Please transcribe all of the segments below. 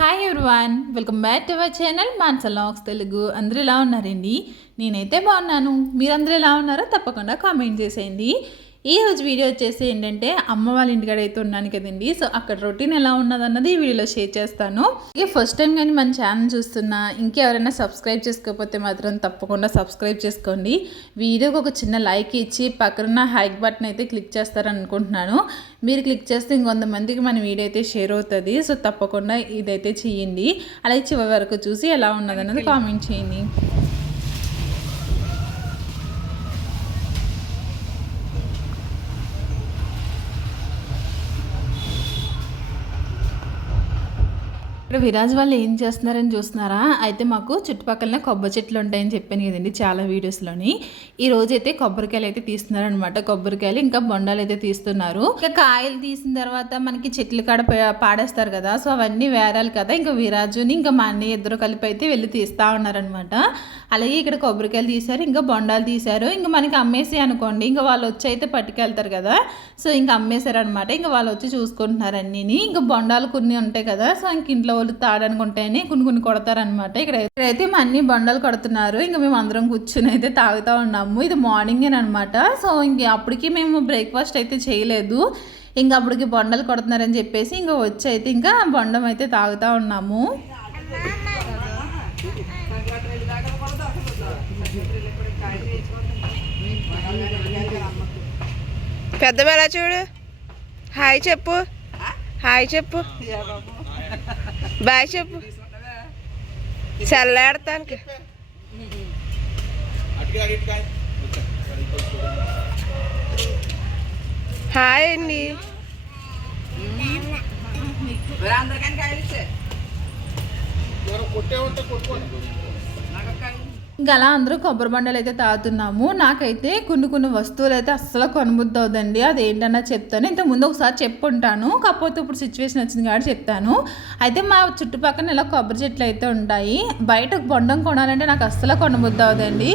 Hi everyone, welcome back to our channel Mansa vlogs Telugu. అందరూ ఎలా ఉన్నారండి? నేనైతే బాగున్నాను. మీరందరూ ఎలా ఉన్నారో తప్పకుండా కామెంట్ చేసేయండి. ఈ రోజు వీడియో వచ్చేసి ఏంటంటే అమ్మ వాళ్ళ ఇంటికాడ అయితే ఉన్నాను కదండి. సో అక్కడ రొటీన్ ఎలా ఉన్నదన్నది ఈ వీడియోలో షేర్ చేస్తాను. ఇక ఫస్ట్ టైం కానీ మన ఛానల్ చూస్తున్నా ఇంకెవరైనా సబ్స్క్రైబ్ చేసుకోకపోతే మాత్రం తప్పకుండా సబ్స్క్రైబ్ చేసుకోండి. వీడియోకి ఒక చిన్న లైక్ ఇచ్చి పక్కన హైక్ బటన్ అయితే క్లిక్ చేస్తారని అనుకుంటున్నాను. మీరు క్లిక్ చేస్తే ఇంకొంతమందికి మన వీడియో అయితే షేర్ అవుతుంది. సో తప్పకుండా ఇదైతే చేయండి. అలాగే చివరి వరకు చూసి ఎలా ఉన్నదన్నది కామెంట్ చేయండి. ఇక్కడ విరాజ్ వాళ్ళు ఏం చేస్తున్నారని చూస్తున్నారా? అయితే మాకు చుట్టుపక్కలనే కొబ్బరి చెట్లు ఉంటాయని చెప్పాను కదండి చాలా వీడియోస్లోని. ఈ రోజు అయితే కొబ్బరికాయలు అయితే తీస్తున్నారనమాట. కొబ్బరికాయలు ఇంకా బొండాలు అయితే తీస్తున్నారు. ఇంకా కాయలు తీసిన తర్వాత మనకి చెట్లు కాడ పాడేస్తారు కదా, సో అవన్నీ వేరాలి కదా. ఇంకా విరాజుని ఇంకా మా అన్నయ్య ఇద్దరు కలిపి అయితే వెళ్ళి తీస్తూ ఉన్నారనమాట. అలాగే ఇక్కడ కొబ్బరికాయలు తీశారు, ఇంకా బొండాలు తీశారు. ఇంకా మనకి అమ్మేసి అనుకోండి, ఇంకా వాళ్ళు వచ్చి అయితే పట్టుకెళ్తారు కదా. సో ఇంకా అమ్మేశారు అనమాట. ఇంకా వాళ్ళు వచ్చి చూసుకుంటున్నారు అన్నీని. ఇంకా బొండాలు కొన్ని ఉంటాయి కదా, సో ఇంక ఇంట్లో వాళ్ళు తాడడానికి ఉంటాయని కొన్ని కొడతారనమాట. ఇక్కడైతే మా అన్ని బొండాలు కొడుతున్నారు. ఇంకా మేము అందరం కూర్చుని అయితే తాగుతూ ఉన్నాము. ఇది మార్నింగేనమాట. సో ఇంక అప్పటికి మేము బ్రేక్ఫాస్ట్ అయితే చేయలేదు. ఇంకా అప్పటికి బొండాలు కొడుతున్నారని చెప్పేసి ఇంకా వచ్చి అయితే ఇంకా బొండం అయితే తాగుతూ ఉన్నాము. పెద్ద బెలా చూడు, హాయ్ చెప్పు, హాయ్ చెప్పు, బాయ్ చెప్పు, చల్లాడతానికి. హాయ్ అండి. ఇంకా అలా అందరూ కొబ్బరి బండలు అయితే తాగుతున్నాము. నాకైతే కొన్ని వస్తువులు అయితే అస్సలు కొనబుద్ధి అవుతుంది. అదేంటన్నా చెప్తాను. ఇంతకుముందు ఒకసారి చెప్పుంటాను, కాకపోతే ఇప్పుడు సిచ్యువేషన్ వచ్చింది కాబట్టి చెప్తాను. అయితే మా చుట్టుపక్కల ఇలా కొబ్బరి చెట్లు అయితే ఉంటాయి. బయట బొండం కొనాలంటే నాకు అస్సలు కొనబుద్ధి అవుతుంది.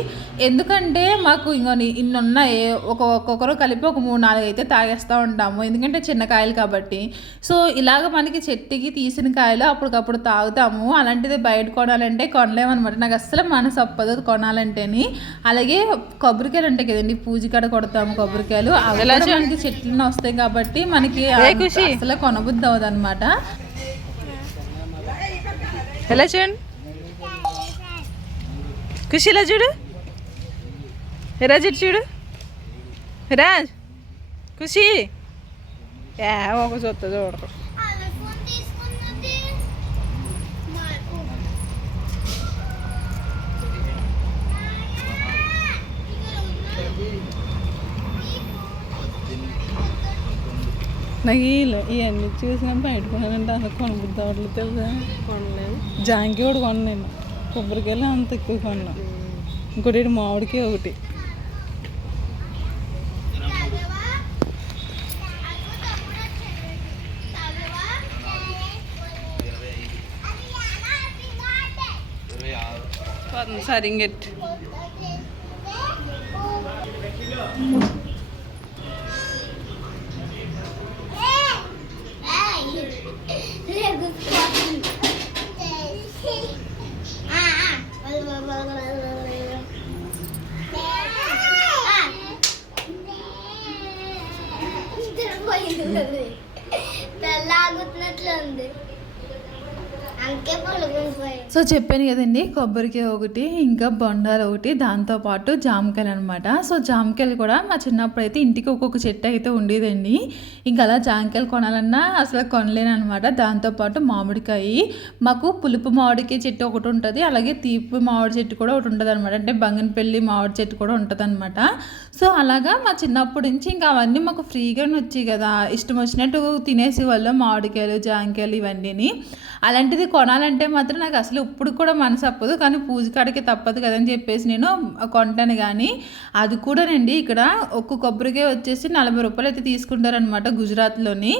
ఎందుకంటే మాకు ఇన్ని ఉన్నాయి, ఒక్కొక్కరు కలిపి ఒక 3-4 అయితే తాగేస్తూ ఉంటాము. ఎందుకంటే చిన్న కాయలు కాబట్టి. సో ఇలాగ మనకి చెట్టుకి తీసిన కాయలు అప్పటికప్పుడు తాగుతాము. అలాంటిది బయట కొనాలంటే కొనలేమన్నమాట. నాకు అస్సలు మనసు ఒప్పదు కొనాలంటేని. అలాగే కొబ్బరికాయలు ఉంటాయి కదండి, పూజ కాడ కొడతాము కొబ్బరికాయలు. అవి మనకి చెట్లను వస్తాయి కాబట్టి మనకి అసలు కొనబుద్ధి అవ్వదు అనమాట. ఎలా చూడండి, ఖుషి ఇలా చూడు, రాజ్ ఇటు చూడు, రాజ్ ఖుషి ఒక చూస్తా చూడరు. నాకు ఇవన్నీ చూసినా బయట కొనాలంటే అసలు కొనబుద్ధి అవ్వట్లేదు తెలుసా. కొనలేదు. జాంకి కూడా కొన, నేను కొబ్బరికాయలు అంత ఎక్కువ కొన్నా. ఇంకోటి మామిడికాయ ఒకటి. సరే ఇంకెట్ సో చెప్పాను కదండి, కొబ్బరికాయ ఒకటి, ఇంకా బొండాలు ఒకటి, దాంతోపాటు జామకాయలు అనమాట. సో జామకాయలు కూడా మా చిన్నప్పుడు అయితే ఇంటికి ఒక్కొక్క చెట్టు అయితే ఉండేదండి. ఇంకా అలా జామకాయలు కొనాలన్నా అసలు కొనలేను అనమాట. దాంతోపాటు మామిడికాయ, మాకు పులుపు మామిడికాయ చెట్టు ఒకటి ఉంటుంది, అలాగే తీపి మామిడి చెట్టు కూడా ఒకటి ఉంటుంది అనమాట. అంటే బంగనపల్లి మామిడి చెట్టు కూడా ఉంటుంది అనమాట. సో అలాగా మా చిన్నప్పటి నుంచి ఇంకా అవన్నీ మాకు ఫ్రీగానే వచ్చాయి కదా, ఇష్టం వచ్చినట్టు తినేసి వాళ్ళు మామిడికాయలు జామకాయలు ఇవన్నీ. అలాంటిది కొనాలంటే మాత్రం నాకు అసలు ఇప్పుడు కూడా మనసు అప్పదు, కానీ పూజ కాడికి తప్పదు కదని చెప్పేసి నేను కొంటాను. కానీ అది కూడానండి ఇక్కడ ఒక్క కొబ్బరికాయ వచ్చేసి 40 రూపాయలు అయితే తీసుకుంటారనమాట గుజరాత్లోని.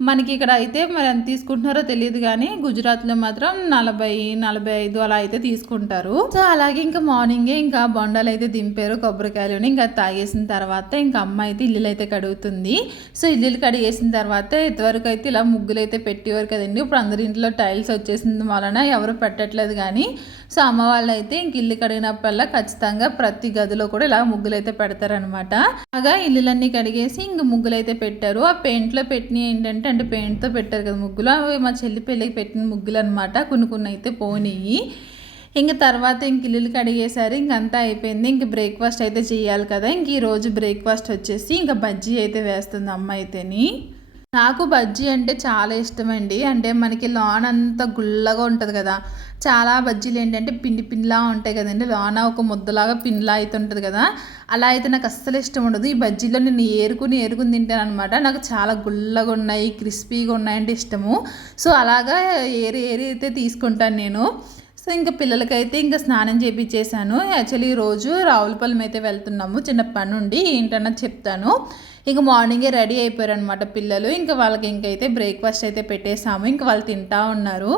మనకి ఇక్కడ అయితే మరి ఎంత తీసుకుంటున్నారో తెలియదు కానీ గుజరాత్లో మాత్రం 40-45 అలా అయితే తీసుకుంటారు. సో అలాగే ఇంకా మార్నింగే ఇంకా బొండాలు అయితే దింపారు కొబ్బరికాయలు. ఇంకా తాగేసిన తర్వాత ఇంకా అమ్మ అయితే ఇల్లులు అయితే కడుగుతుంది. సో ఇల్లులు కడిగేసిన తర్వాత ఇంతవరకు అయితే ఇలా ముగ్గులు అయితే పెట్టేవారు కదండి. ఇప్పుడు అందరి ఇంట్లో టైల్స్ వచ్చేసిన వలన ఎవరు పెట్టట్లేదు కానీ సో అమ్మ వాళ్ళు అయితే ఇంక ఇల్లు కడిగినప్పుడల్లా ఖచ్చితంగా ప్రతి గదిలో కూడా ఇలా ముగ్గులు అయితే పెడతారనమాట. అలాగా ఇల్లులన్నీ కడిగేసి ఇంక ముగ్గులు అయితే పెట్టారు. ఆ పెయింట్లో పెట్టినవి ఏంటంటే అంటే పెయింట్తో పెట్టారు కదా ముగ్గులు, అవి మా చెల్లి పెళ్ళికి పెట్టిన ముగ్గులు అనమాట. కొన్ని అయితే పోనియి. ఇంక తర్వాత ఇంక ఇల్లులు కడిగేసారు. ఇంకంతా అయిపోయింది. ఇంక బ్రేక్ఫాస్ట్ అయితే చేయాలి కదా. ఇంక ఈరోజు బ్రేక్ఫాస్ట్ వచ్చేసి ఇంకా బజ్జీ అయితే వేస్తుంది అమ్మ అయితేని. నాకు బజ్జీ అంటే చాలా ఇష్టమండి. అంటే మనకి లాన్ అంతా గుల్లగా ఉంటుంది కదా, చాలా బజ్జీలు ఏంటంటే పిండి పిండిలా ఉంటాయి కదండి, లోన ఒక ముద్దలాగా పిండిలా అయితే ఉంటుంది కదా, అలా అయితే నాకు అస్సలు ఇష్టం ఉండదు. ఈ బజ్జీలో నేను ఏరుకుని తింటాను అనమాట. నాకు చాలా గుల్లగా ఉన్నాయి, క్రిస్పీగా ఉన్నాయంటే ఇష్టము. సో అలాగా ఏరి అయితే తీసుకుంటాను నేను. సో ఇంకా పిల్లలకైతే ఇంకా స్నానం చేయించేసాను. యాక్చువల్లీ ఈరోజు రావులపాలెం అయితే వెళ్తున్నాము, చిన్న పని ఉండి ఏంటన్నది చెప్తాను. ఇంక మార్నింగే రెడీ అయిపోయారు అనమాట పిల్లలు. ఇంకా వాళ్ళకి ఇంకైతే బ్రేక్ఫాస్ట్ అయితే పెట్టేసాము. ఇంక వాళ్ళు తింటా ఉన్నారు.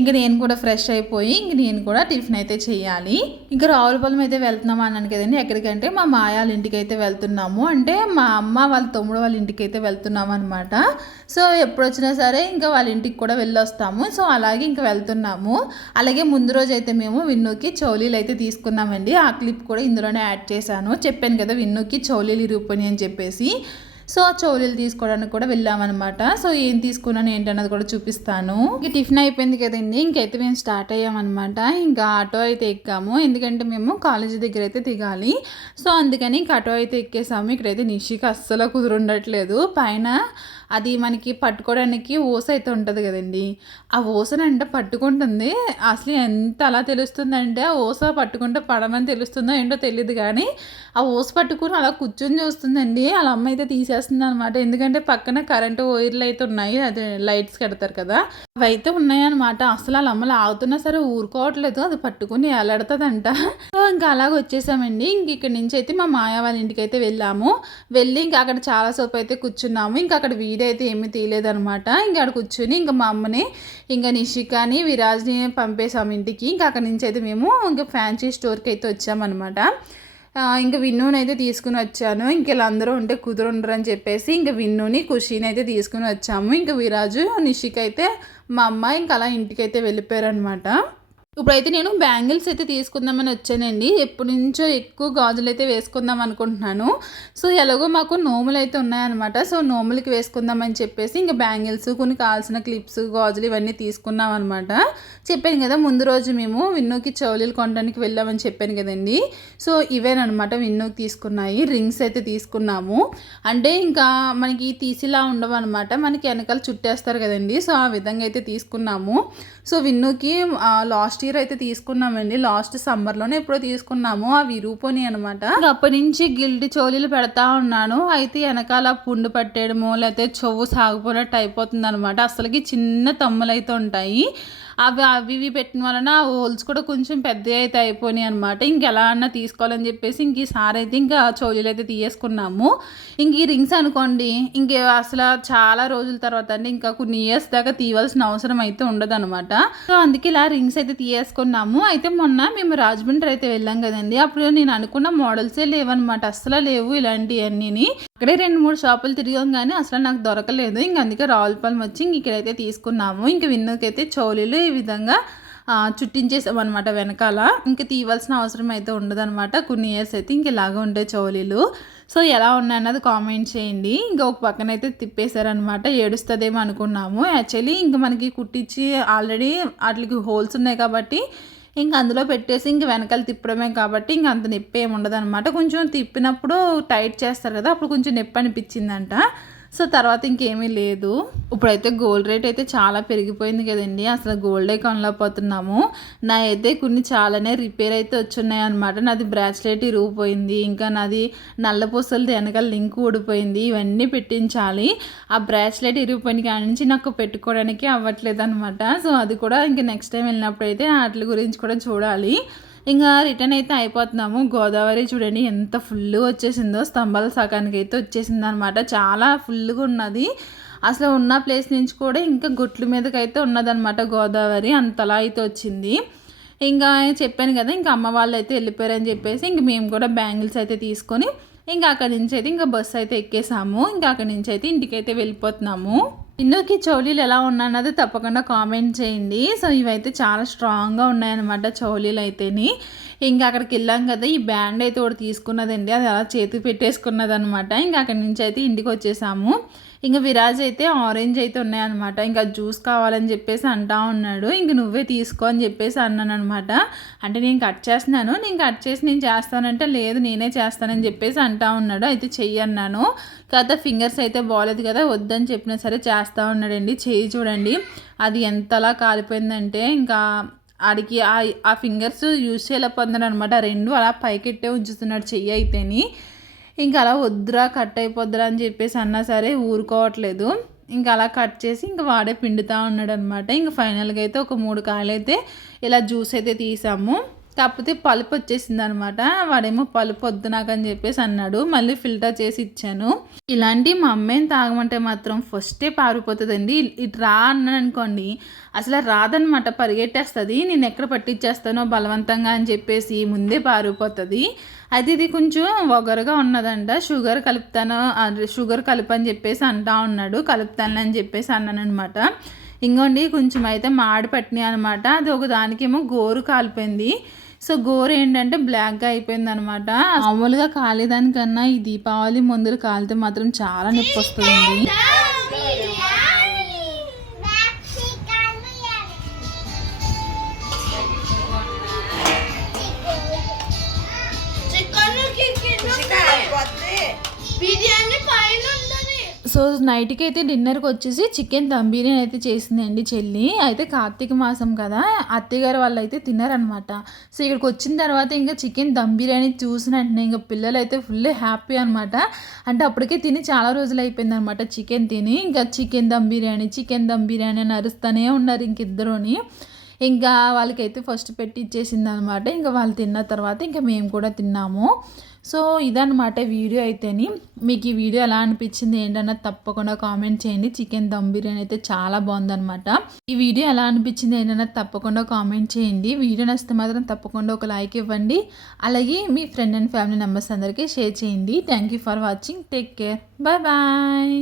ఇంక నేను కూడా ఫ్రెష్ అయిపోయి ఇంక నేను కూడా టిఫిన్ అయితే చేయాలి. ఇంకా రావులపాలెం అయితే వెళ్తున్నాము అన్నాను కదండి. ఎక్కడికంటే మా మాయాల ఇంటికి అయితే వెళ్తున్నాము, అంటే మా అమ్మ వాళ్ళ తమ్ముడు వాళ్ళ ఇంటికి అయితే వెళ్తున్నాము అనమాట. సో ఎప్పుడు వచ్చినా సరే ఇంకా వాళ్ళ ఇంటికి కూడా వెళ్ళొస్తాము. సో అలాగే ఇంకా వెళ్తున్నాము. అలాగే ముందు రోజు అయితే మేము విన్నుకి చౌలీలు అయితే తీసుకున్నామండి. ఆ క్లిప్ కూడా ఇందులోనే యాడ్ చేశాను. చెప్పాను కదా విన్నుకి చౌలీలు ఇరిగిపోయి అని చెప్పేసి. సో ఆ చౌలీలు తీసుకోవడానికి కూడా వెళ్ళామన్నమాట. సో ఏం తీసుకున్నాను ఏంటన్నది కూడా చూపిస్తాను. ఇంక టిఫిన్ అయిపోయింది కదండి, ఇంకైతే మేము స్టార్ట్ అయ్యామన్నమాట. ఇంకా ఆటో అయితే ఎక్కాము, ఎందుకంటే మేము కాలేజీ దగ్గర అయితే దిగాలి. సో అందుకని ఇంక ఆటో అయితే ఎక్కేసాము. ఇక్కడైతే నిషికి అస్సలు కుదురుండట్లేదు. పైన అది మనకి పట్టుకోవడానికి ఓస అయితే ఉంటుంది కదండి, ఆ ఓసనంటే పట్టుకుంటుంది. అసలు ఎంత అలా తెలుస్తుందంటే ఆ ఓస పట్టుకుంటే పడమని తెలుస్తుందో ఏంటో తెలియదు కానీ ఆ ఓస పట్టుకుని అలా కూర్చొని చూస్తుందండి. వాళ్ళ అమ్మ అయితే తీసేస్తుంది అనమాట. ఎందుకంటే పక్కన కరెంటు వైర్లు అయితే ఉన్నాయి, అదే లైట్స్ కడతారు కదా, అవి అయితే ఉన్నాయన్నమాట. అసలు వాళ్ళ అమ్మలు ఆగుతున్నా సరే ఊరుకోవట్లేదు, అది పట్టుకుని ఎలాడుతుందంట. సో ఇంకా అలాగ వచ్చేసామండి. ఇంక ఇక్కడ నుంచి అయితే మా మాయ వాళ్ళ ఇంటికి అయితే వెళ్ళి ఇంకా అక్కడ చాలా సేపు అయితే కూర్చున్నాము. ఇంకా అక్కడ వీడియో అయితే ఏమీ తీయలేదనమాట. ఇంకా అక్కడ కూర్చొని ఇంకా మా అమ్మని ఇంకా నిషికాని విరాజ్ని పంపేసాము ఇంటికి. ఇంకా అక్కడ నుంచి అయితే మేము ఇంకా ఫ్యాన్సీ స్టోర్కి అయితే వచ్చామన్నమాట. ఇంకా విన్నుని అయితే తీసుకుని వచ్చాను. ఇంక వీళ్ళందరూ ఉంటే కుదురుండరు అని చెప్పేసి ఇంకా విన్నుని ఖుషీని అయితే తీసుకుని వచ్చాము. ఇంకా విరాజు నిషిక్ అయితే మా అమ్మ ఇంకా అలా ఇంటికి అయితే వెళ్ళిపోయారు అనమాట. ఇప్పుడైతే నేను బ్యాంగిల్స్ అయితే తీసుకుందామని వచ్చానండి. ఎప్పటి నుంచో ఎక్కువ గాజులు అయితే వేసుకుందాం అనుకుంటున్నాను. సో ఎలాగో మాకు నోములు అయితే ఉన్నాయన్నమాట. సో నోములకి వేసుకుందామని చెప్పేసి ఇంకా బ్యాంగిల్స్, కొన్ని కావాల్సిన క్లిప్స్, గాజులు ఇవన్నీ తీసుకున్నాం అనమాట. చెప్పాను కదా ముందు రోజు మేము విన్నుకి చౌలీలు కొనడానికి వెళ్ళామని చెప్పాను కదండి. సో ఇవేనమాట విన్నుకి తీసుకున్నాయి. రింగ్స్ అయితే తీసుకున్నాము. అంటే ఇంకా మనకి తీసిలా ఉండవు అనమాట, మనకి వెనకాల చుట్టేస్తారు కదండి. సో ఆ విధంగా అయితే తీసుకున్నాము. సో విన్నుకి లాస్ట్ ఇయర్ అయితే తీసుకున్నామండి, లాస్ట్ సమ్మర్లోనే ఎప్పుడో తీసుకున్నాము. అవి విరిగిపోయినాయి అనమాట. అప్పటి నుంచి గిల్టి చోలీలు పెడతా ఉన్నాను. అయితే వెనకాల పుండు పట్టేయడము లేకపోతే చెవు సాగిపోయినట్టు అయిపోతుంది అనమాట. అసలుకి చిన్న తమ్ములు అయితే ఉంటాయి, అవి పెట్టిన వలన హోల్స్ కూడా కొంచెం పెద్దవి అయితే అయిపోయినాయి అనమాట. ఇంకెలా అన్నా తీసుకోవాలని చెప్పేసి ఇంక ఈసారి అయితే ఇంకా చోలీలు అయితే తీయేసుకున్నాము. ఇంక ఈ రింగ్స్ అనుకోండి ఇంకే అసలు చాలా రోజుల తర్వాత అంటే ఇంకా కొన్ని ఇయర్స్ దాకా తీయవలసిన అవసరం అయితే ఉండదు అనమాట. సో అందుకే ఇలా రింగ్స్ అయితే తీయేసుకున్నాము. అయితే మొన్న మేము రాజమండ్రి అయితే వెళ్ళాం కదండి, అప్పుడు నేను అనుకున్న మోడల్సే లేవన్నమాట, అసలు లేవు ఇలాంటివన్నీ. అక్కడే 2-3 షాపులు తిరిగాం కానీ అసలు నాకు దొరకలేదు. ఇంక అందుకే రావులపాలెం వచ్చి ఇంక ఇక్కడైతే తీసుకున్నాము. ఇంక విన్నుకైతే చౌలీలు ఈ విధంగా చుట్టించేసామన్నమాట వెనకాల. ఇంక తీయవలసిన అవసరం అయితే ఉండదన్నమాట. కొన్ని ఇయర్స్ అయితే ఇంక ఇలాగ ఉంటాయి చౌలీలు. సో ఎలా ఉన్నాయన్నది కామెంట్ చేయండి. ఇంకా ఒక పక్కన అయితే తిప్పేశారనమాట, ఏడుస్తుందేమో అనుకున్నాము. యాక్చువల్లీ ఇంక మనకి కుట్టించి ఆల్రెడీ వాటికి హోల్స్ ఉన్నాయి కాబట్టి ఇంక అందులో పెట్టేసి ఇంక వెనకాల తిప్పడమే కాబట్టి ఇంక అంత నొప్పి ఏమి ఉండదు అనమాట. కొంచెం తిప్పినప్పుడు టైట్ చేస్తారు కదా, అప్పుడు కొంచెం నొప్పి అనిపించిందంట. సో తర్వాత ఇంకేమీ లేదు. ఇప్పుడైతే గోల్డ్ రేట్ అయితే చాలా పెరిగిపోయింది కదండి, అసలు గోల్డే కొనలేకపోతున్నాము. నా అయితే కొన్ని చాలానే రిపేర్ అయితే వచ్చున్నాయి అనమాట. నాది బ్రాస్లెట్ ఇరిగిపోయింది, ఇంకా నాది నల్ల పూసలది వెనకాల లింక్ ఊడిపోయింది. ఇవన్నీ పెట్టించాలి. ఆ బ్రాస్లెట్ ఇరిగిపోయిన కాడి నుంచి నాకు పెట్టుకోవడానికి అవ్వట్లేదు అనమాట. సో అది కూడా ఇంకా నెక్స్ట్ టైం వెళ్ళినప్పుడు అయితే వాటి గురించి కూడా చూడాలి. ఇంకా రిటర్న్ అయితే అయిపోతున్నాము. గోదావరి చూడండి ఎంత ఫుల్గా వచ్చేసిందో, స్తంభాల సగానికి అయితే వచ్చేసింది అనమాట. చాలా ఫుల్గా ఉన్నది. అసలు ఉన్న ప్లేస్ నుంచి కూడా ఇంకా గుట్ల మీదకి అయితే ఉన్నదనమాట గోదావరి, అంతలా అయితే వచ్చింది. ఇంకా చెప్పాను కదా, ఇంకా అమ్మ వాళ్ళు అయితే వెళ్ళిపోయారని చెప్పేసి ఇంక మేము కూడా బ్యాంగిల్స్ అయితే తీసుకొని ఇంకా అక్కడి నుంచి అయితే ఇంకా బస్సు అయితే ఎక్కేసాము. ఇంకా అక్కడి నుంచి అయితే ఇంటికైతే వెళ్ళిపోతున్నాము. ఇన్నోకి చౌలీలు ఎలా ఉన్నాయన్నది తప్పకుండా కామెంట్ చేయండి. సో ఇవైతే చాలా స్ట్రాంగ్గా ఉన్నాయన్నమాట చౌలీలు అయితేని. ఇంకా అక్కడికి వెళ్ళాం కదా, ఈ బ్యాండ్ అయితే ఒకటి తీసుకున్నదండి, అది అలా చేతికి పెట్టేసుకున్నది అనమాట. ఇంకా అక్కడి నుంచి అయితే ఇంటికి వచ్చేసాము. ఇంకా విరాజ్ అయితే ఆరెంజ్ అయితే ఉన్నాయన్నమాట, ఇంకా జ్యూస్ కావాలని చెప్పేసి అంటా ఉన్నాడు. ఇంక నువ్వే తీసుకో అని చెప్పేసి అన్నాను అనమాట. అంటే నేను కట్ చేస్తున్నాను, నేను కట్ చేసి నేను చేస్తానంటే లేదు నేనే చేస్తానని చెప్పేసి అంటా ఉన్నాడు. అయితే చెయ్యి అన్నాను, కాకపోతే ఫింగర్స్ అయితే బాగలేదు కదా, వద్దని చెప్పినా సరే చేస్తూ ఉన్నాడండి. చెయ్యి చూడండి అది ఎంతలా కాలిపోయిందంటే ఇంకా ఆడికి ఆ ఫింగర్స్ యూజ్ చేయలేకపోతున్నాడు అనమాట. రెండు అలా పైకెట్టే ఉంచుతున్నాడు చెయ్యి అయితేని. ఇంకా అలా వద్దురా కట్ అయిపోద్దురా అని చెప్పేసి అన్నా సరే ఊరుకోవట్లేదు. ఇంకా అలా కట్ చేసి ఇంకా వాడే పిండుతూ ఉన్నాడు అనమాట. ఇంకా ఫైనల్గా అయితే ఒక 3 కాయలు అయితే ఇలా జ్యూస్ అయితే తీసాము. కాకపోతే పలుపు వచ్చేసింది అనమాట. వాడేమో పలుపు వద్దు నాకు అని చెప్పేసి అన్నాడు. మళ్ళీ ఫిల్టర్ చేసి ఇచ్చాను. ఇలాంటి మా అమ్మేని తాగమంటే మాత్రం ఫస్టే పారిపోతుందండి. ఇటు రా అన్నాను అనుకోండి అసలు రాదనమాట, పరిగెట్టేస్తుంది. నేను ఎక్కడ పట్టించేస్తానో బలవంతంగా అని చెప్పేసి ముందే పారిపోతుంది. అయితే ఇది కొంచెం ఒగరుగా ఉన్నదంట, షుగర్ కలుపుతాను షుగర్ కలుపని చెప్పేసి అంటా ఉన్నాడు. కలుపుతాను అని చెప్పేసి అన్నాను అనమాట. ఇంకోండి కొంచెం అయితే మాడి పట్టినాయి అనమాట. అది ఒక దానికేమో గోరు కాలిపోయింది. సో గోరు ఏంటంటే బ్లాక్గా అయిపోయింది అనమాట. మామూలుగా కాలేదానికన్నా ఈ దీపావళి ముందులు కాలితే మాత్రం చాలా నొప్పి వస్తుందండి. సో నైట్కి అయితే డిన్నర్కి వచ్చేసి చికెన్ దమ్ బిర్యానీ అయితే చేసిందండి చెల్లి. అయితే కార్తీక మాసం కదా, అత్తయ్యగారు వాళ్ళు అయితే తిన్నారనమాట. సో ఇక్కడికి వచ్చిన తర్వాత ఇంకా చికెన్ దమ్ బిర్యానీ చూసిన వెంటనే ఇంకా పిల్లలు అయితే ఫుల్ హ్యాపీ అనమాట. అంటే అప్పటికే తిని చాలా రోజులు అయిపోయింది అనమాట చికెన్ తిని. ఇంకా చికెన్ దమ్ బిర్యానీ అని అరుస్తూనే ఉన్నారు ఇంకిద్దరుని. ఇంకా వాళ్ళకైతే ఫస్ట్ పెట్టి ఇచ్చేసింది అనమాట. ఇంకా వాళ్ళు తిన్న తర్వాత ఇంకా మేము కూడా తిన్నాము. సో ఇదన్నమాట వీడియో అయితేని. మీకు ఈ వీడియో ఎలా అనిపించింది ఏంటన్నా తప్పకుండా కామెంట్ చేయండి. చికెన్ దమ్ బిర్యానీ అయితే చాలా బాగుందనమాట. ఈ వీడియో ఎలా అనిపించింది ఏంటన్నా తప్పకుండా కామెంట్ చేయండి. వీడియో నచ్చితే మాత్రం తప్పకుండా ఒక లైక్ ఇవ్వండి. అలాగే మీ ఫ్రెండ్ అండ్ ఫ్యామిలీ మెంబర్స్ అందరికీ షేర్ చేయండి. Thank you for watching. Take care. Bye bye.